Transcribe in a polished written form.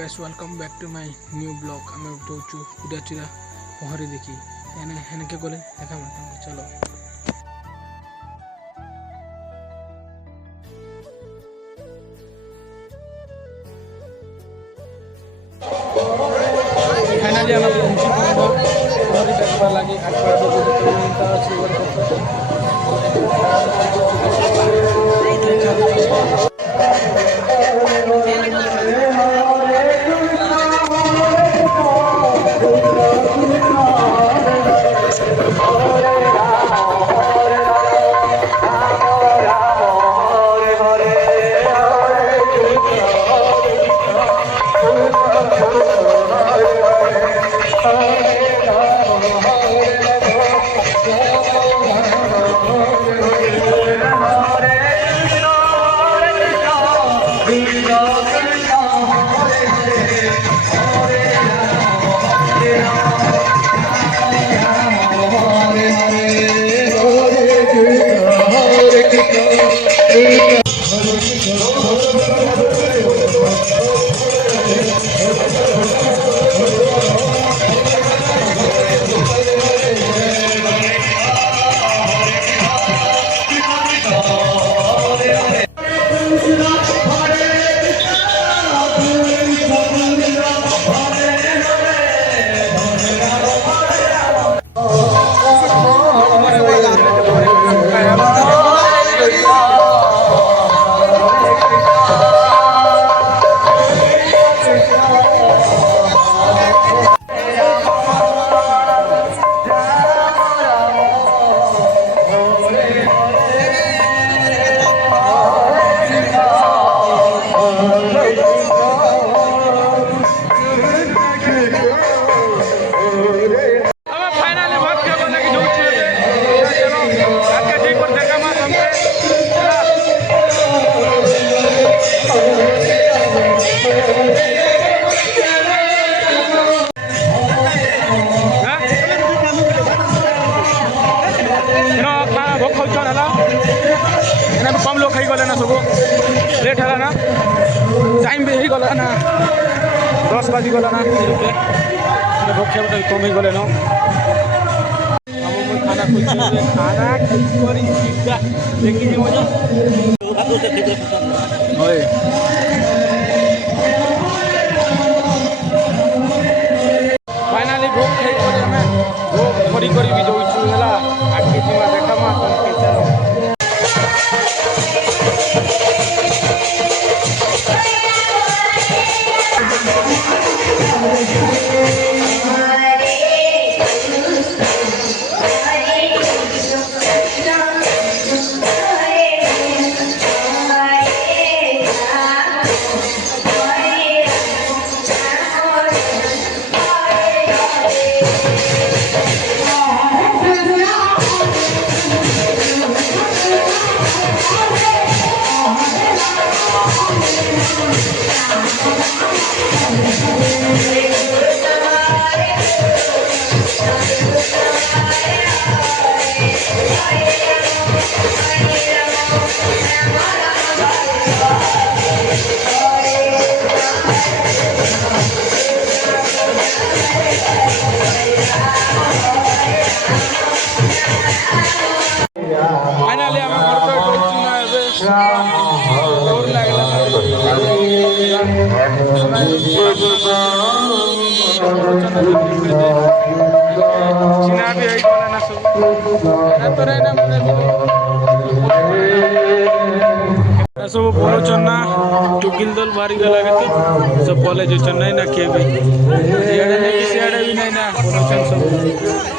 guys, welcome back to my new blog. আমি উঠছো কুড়াচিরা পহরে দেখি এনে এনেকে গলে দেখা মাতাম চলো। फाइनली हम पहुंची पहरी देखा लगी कम लोग खाई गले ना सब लेट है ना टाइम भी गला ना 10 बजी गला ना भोखे कम ही गले ना खाना खाना देखी मजा फाइनाली भोग खाई भोग खरी करी भी जाऊँ है आगे जीवा देखा चलो फाइनली हम सब बोलोचन ना टुकिल दल बारी गला सब कॉलेज ना किए भी नहीं ना बोलोचन सब।